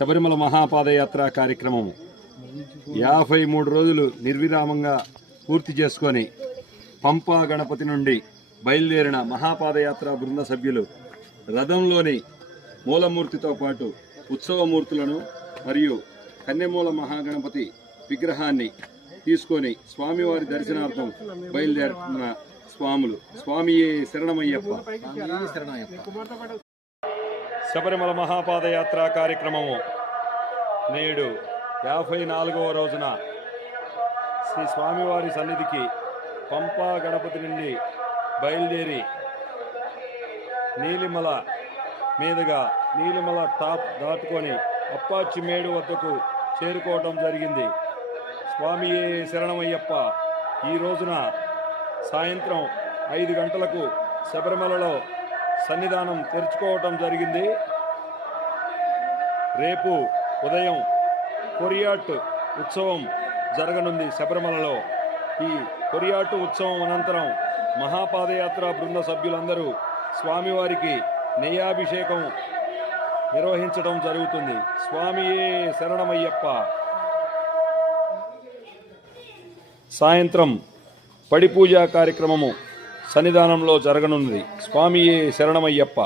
శబరిమల మహాపాదయాత్ర కార్యక్రమము. యాభై మూడు రోజులు నిర్విరామంగా పూర్తి చేసుకొని పంపా గణపతి నుండి బయలుదేరిన మహాపాదయాత్ర బృంద సభ్యులు రథంలోని మూలమూర్తితో పాటు ఉత్సవమూర్తులను మరియు కన్యమూల మహాగణపతి విగ్రహాన్ని తీసుకొని స్వామివారి దర్శనార్థం బయలుదేరుతున్న స్వాములు. స్వామియే శరణమయ్యప్ప. శబరిమల మహాపాదయాత్ర కార్యక్రమము నేడు యాభై నాలుగవ రోజున శ్రీ స్వామివారి సన్నిధికి పంపా గణపతి నుండి బయలుదేరి నీలిమల మీదుగా నీలిమల టాప్ దాటుకొని అప్పాచి మేడు వద్దకు చేరుకోవడం జరిగింది. స్వామియే శరణమయ్యప్ప ఈ రోజున సాయంత్రం ఐదు గంటలకు శబరిమలలో సన్నిధానం తెరుచుకోవటం జరిగింది. రేపు ఉదయం కొరియాట్ ఉత్సవం జరగనుంది శబరిమలలో. ఈ కొరియాటు ఉత్సవం అనంతరం మహాపాదయాత్ర బృంద సభ్యులందరూ స్వామివారికి నెయ్యాభిషేకం నిర్వహించడం జరుగుతుంది. స్వామియే శరణమయ్యప్ప. సాయంత్రం పడిపూజ కార్యక్రమము సన్నిధానంలో జరగనున్నది. స్వామియే శరణమయ్యప్ప.